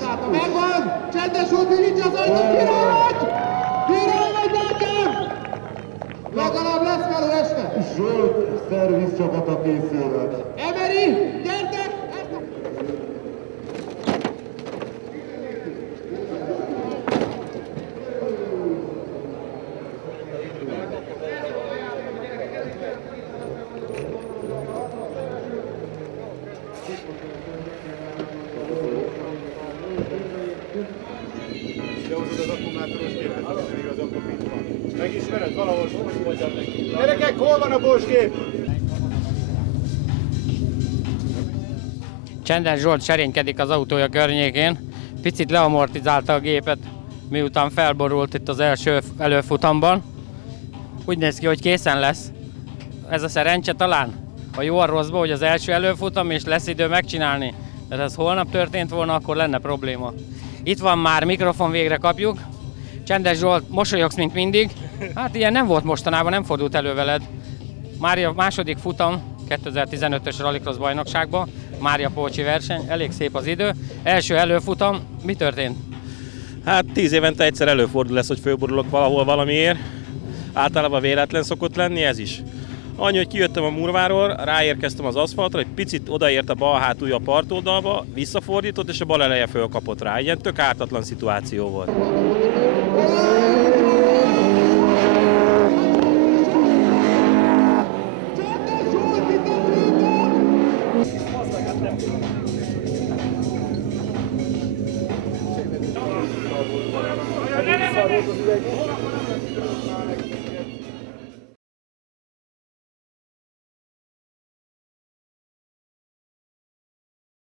Sáta megvan! Csendes út, nyitja az ajtót, király vagy! Király vagy, lelkem! Legalább lesz meló este! Zsolt, szerviz csapata készülnek. Emery, gyertek! Behozod az akkumulátoros képet, amit még az akkor itt van. Megismered valahol? Gyerekek, hol van a Bosch gép? Csendes Zsolt serénykedik az autója környékén, picit leamortizálta a gépet, miután felborult itt az első előfutamban. Úgy néz ki, hogy készen lesz. Ez a szerencse talán a jó a rosszba, hogy az első előfutam és lesz idő megcsinálni. De ha ez holnap történt volna, akkor lenne probléma. Itt van már, mikrofon végre kapjuk. Csendes Zsolt, mosolyogsz, mint mindig. Hát ilyen nem volt mostanában, nem fordult elő veled. Mária a második futam 2015-ös Rallycross bajnokságban, Mária Polcsi verseny, elég szép az idő. Első előfutam, mi történt? Hát 10 évente egyszer előfordul lesz, hogy fölborulok valahol valamiért. Általában véletlen szokott lenni, ez is. Annyi, hogy kijöttem a Murváról, ráérkeztem az aszfaltra, egy picit odaért a bal hátulja a partoldalba, visszafordított, és a bal eleje fölkapott rá. Ilyen tök ártatlan szituáció volt.